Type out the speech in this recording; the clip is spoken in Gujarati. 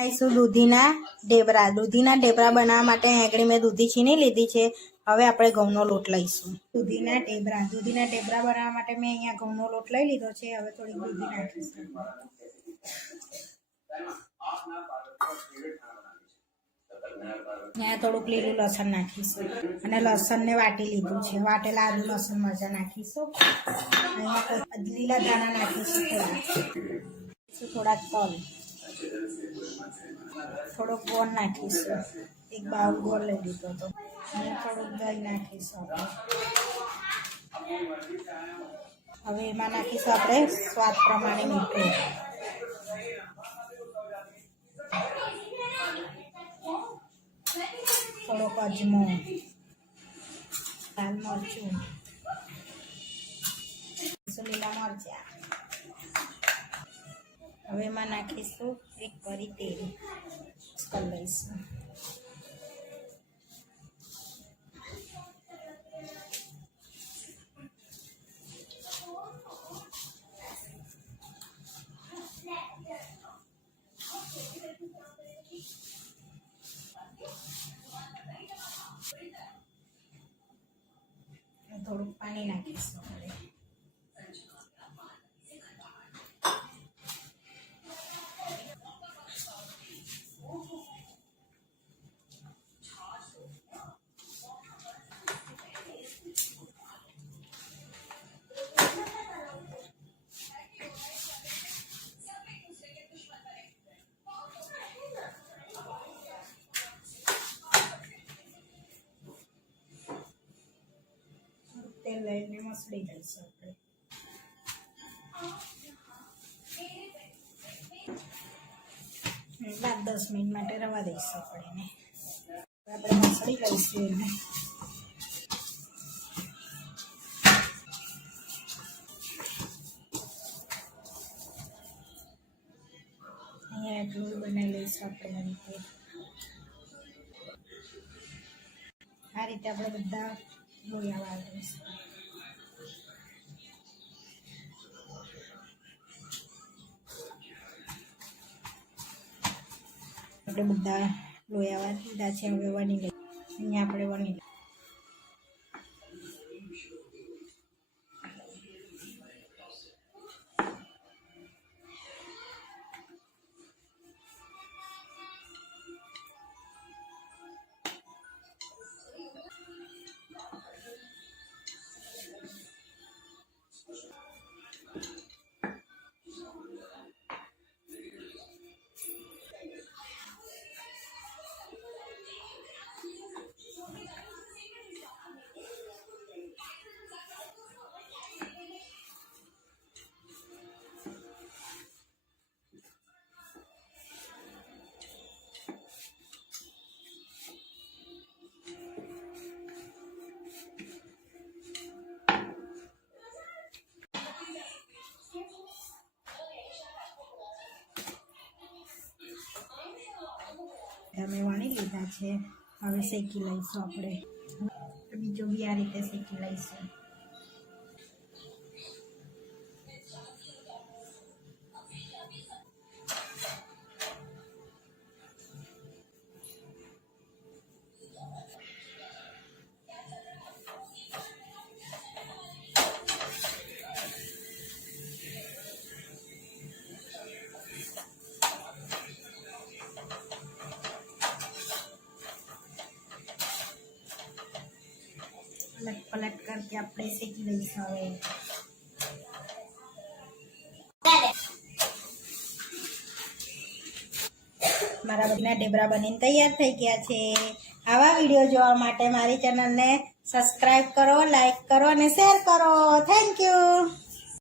આઈશું દૂધીના ઢેબરા. દૂધીના ઢેબરા બનાવવા માટે આગળ મેં દૂધી છીની લીધી છે. હવે આપણે ઘઉંનો લોટ લઈશું. દૂધીના ઢેબરા. દૂધીના ઢેબરા બનાવવા માટે મેં અહીંયા ઘઉંનો લોટ લઈ લીધો છે. હવે થોડી દૂધી નાખીશું. અહીંયા થોડુંક લીલું લસણ નાખીશું. અને લસણને વાટી લીધું છે. વાટેલા આદુ, લસણ, મરચાં નાખીશું. અહીંયા લીલા દાણા નાખીશું થોડા. થોડાક તલ. થોડોક ગોળ નાખીશું. એક બાઉલ ગોળ લઈ લીધો હતો. અને થોડુંક દહીં નાખીશું હવે એમાં નાખીશું આપણે સ્વાદ પ્રમાણે મીઠું. થોડોક અજમો, લાલ મરચું લીલા મરચા. હવે એમાં નાખીશું એક કરી તેલ. કરી લઈશું. થોડુંક પાણી નાખીશું લઈને મસળી દઈશું આપણે. બાદ દસ મિનિટ માટે રવા દઈશું આપણે એને. આપણે મસળી લઈશું એને. અહીંયા એટલું બનાવી લઈશું આપણે રીતે આ રીતે આપણે બધા લોયા વાળી આપણે બધા લોયા દીધા છે હવે વણી લઈએ. અહીંયા આપણે વણી લઈએ. અમે વણી લીધા છે. હવે શેકી લઈશું આપણે. બીજો બી આ રીતે શેકી લઈશું. પલટ પલટ કરકે આપણે શેકી લઈશું હવે મારા બધા ડેબરા બનીને તૈયાર થઈ ગયા છે આવા વીડિયો જોવા માટે મારી ચેનલને સબસ્ક્રાઈબ કરો લાઈક કરો અને શેર કરો થેન્ક યુ